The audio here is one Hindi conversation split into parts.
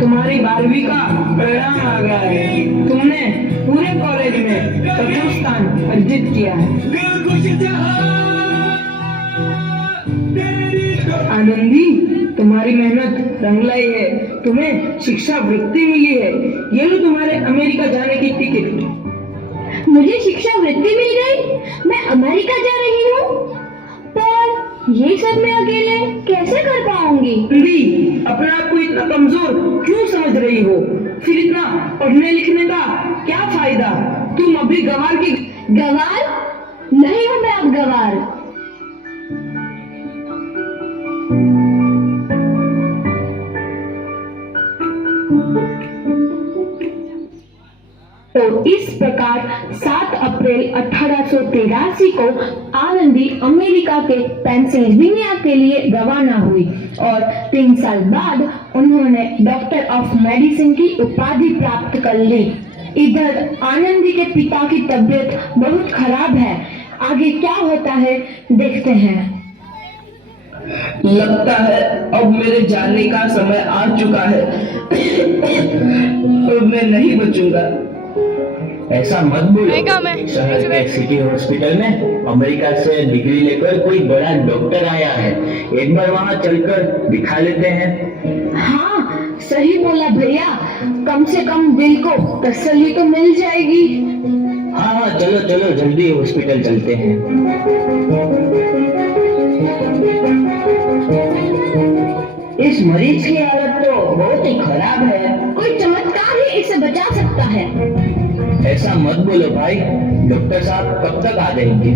तुम्हारी 12वीं का परिणाम आ गया है। तुमने पूरे कॉलेज में प्रथम स्थान अर्जित किया है। आनंदी, तुम्हारी मेहनत रंग लाई है। तुम्हें शिक्षा वृत्ति मिली है। ये लो तुम्हारे अमेरिका जाने की टिकट। मुझे शिक्षा वृत्ति मिल गई, मैं अमेरिका जा रही हूँ। पर ये सब मैं अकेले कैसे कर पाऊंगी? आनंदी, अपने आप को इतना कमजोर क्यों समझ रही हो? फिर इतना पढ़ने लिखने का क्या फायदा? तुम अभी गंवार की गवार नहीं हूँ मैं अब गवार। तो इस प्रकार 7 अप्रैल 1883 को आनंदी अमेरिका के पेंसिल्वेनिया के लिए रवाना हुई और 3 साल बाद उन्होंने डॉक्टर ऑफ मेडिसिन की उपाधि प्राप्त कर ली। इधर आनंदी के पिता की तबीयत बहुत खराब है। आगे क्या होता है देखते हैं। लगता है अब मेरे जाने का समय आ चुका है। अब मैं नहीं बचूंगा। ऐसा मत बोलो। शहर के सिटी हॉस्पिटल में अमेरिका से डिग्री लेकर कोई बड़ा डॉक्टर आया है। एक बार वहाँ चलकर दिखा लेते हैं। हाँ, सही बोला भैया। कम से कम दिल को तसल्ली तो मिल जाएगी। हाँ हाँ, चलो चलो जल्दी हॉस्पिटल चलते हैं। इस मरीज की हालत तो बहुत ही खराब है। कोई चमत्कार ही इसे बचा सकता है। ऐसा मत बोलो भाई। डॉक्टर साहब कब तक आ जाएंगे?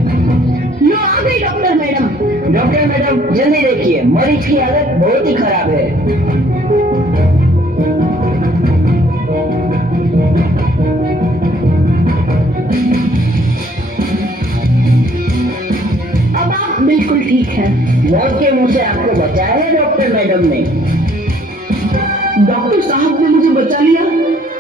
लो आ गई डॉक्टर मैडम। डॉक्टर मैडम, जल्दी देखिए, मरीज की हालत बहुत ही खराब है। अब आप बिल्कुल ठीक है। मौत के मुंह से आपको बचाया है डॉक्टर मैडम ने। डॉक्टर साहब ने मुझे बचा लिया।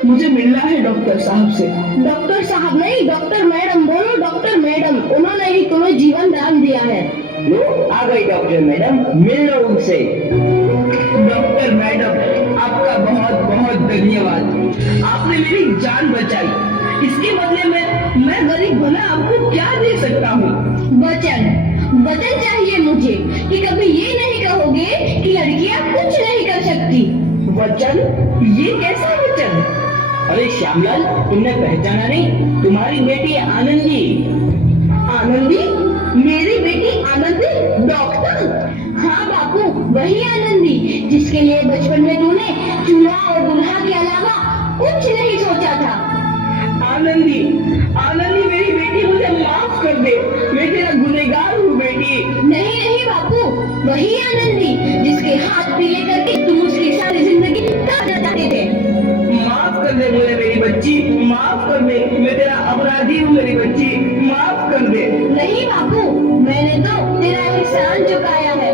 मुझे मिलना है डॉक्टर साहब से। डॉक्टर साहब नहीं, डॉक्टर मैडम बोलो। डॉक्टर मैडम, उन्होंने ही तुम्हें जीवन दान दिया है। लो आ गई डॉक्टर मैडम, मिल लो उनसे। डॉक्टर मैडम, आपका बहुत बहुत धन्यवाद। आपने मेरी जान बचाई। इसके बदले में मैं गरीब भला आपको क्या दे सकता हूँ? वचन चाहिए मुझे कि कभी ये नहीं कहोगे कि लड़कियां कुछ नहीं कर सकती। वचन? ये कैसा वचन? अरे श्यामलाल, तुमने पहचाना नहीं? तुम्हारी बेटी आनंदी। आनंदी? मेरी बेटी आनंदी डॉक्टर? हाँ बापू, वही आनंदी जिसके लिए बचपन में तूने चूल्हा और दूल्हा के अलावा कुछ नहीं सोचा था। आनंदी, आनंदी मेरी बेटी, मुझे माफ कर दे। मैं तेरा गुनहगार हूँ बेटी। नहीं नहीं बापू, वही आनंदी जिसके हाथ पीले करके तुम उसकी सारी जिंदगी काटना चाहते थे। माफ कर दे मुझे मेरी बच्ची, माफ कर दे। मैं तेरा अपराधी हूँ मेरी बच्ची, माफ कर दे। नहीं बापू, मैंने तो तेरा एहसान चुकाया है।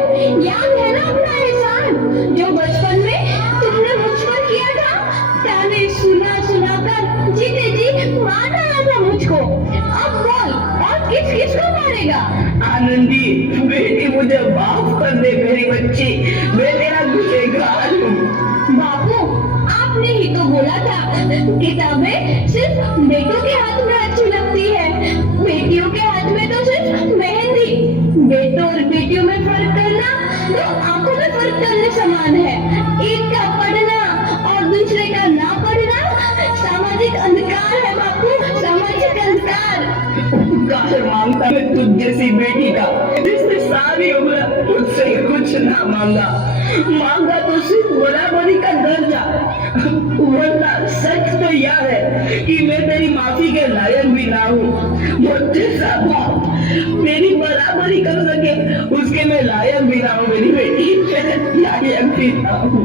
याद है ना अपना एहसान जो बचपन में तुमने मुझ पर किया था? ताने सुना सुना कर जीते जी मार डाला था मुझको। अब बोल, और किस किस को मारेगा? आनंदी बेटी, मुझे माफ कर दे मेरी बच्ची। मैं तेरा गुनहगार हूँ। बापू, आपने ही तो बोला था किताबें सिर्फ बेटों के हाथ में अच्छी लगती है, बेटियों के हाथ में तो सिर्फ मेहंदी। बेटों और बेटियों में फर्क करना तो आंखों में फर्क करने समान है। एक का पढ़ना और दूसरे का ना पढ़ना सामाजिक अंधकार है बापू, सामाजिक अंधकार। उपकार मांगता मैं तुझ जैसी बेटी का, जिसने सारी उम्र मुझसे कुछ ना मांगा। मांगा तो सिर्फ बराबरी का दर्जा। वरना सच तो यह है कि मैं तेरी माफी के लायक भी ना हूँ। मुझसे बाप मेरी बराबरी कर सके, उसके मैं लायक भी ना हूँ मेरी बेटी, लायक भी ना हूँ।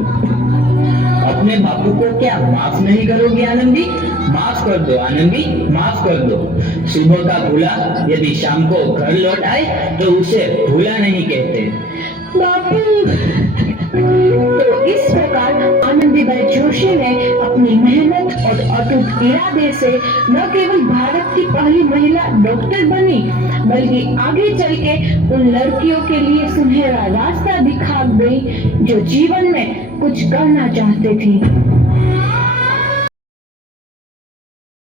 अपने बापू को क्या माफ नहीं करोगे आनंदी? माफ कर दो आनंदी, माफ कर दो। सुबह का भूला यदि शाम को घर लौट आए तो उसे भूला नहीं कहते। बापू, तो इस प्रकार आनंदीबाई जोशी ने अपनी मेहनत और अटूट इरादे से न केवल भारत की पहली महिला डॉक्टर बनी, बल्कि आगे चल के उन लड़कियों के लिए सुनहरा रास्ता दिखा गई जो जीवन में कुछ करना चाहते थी।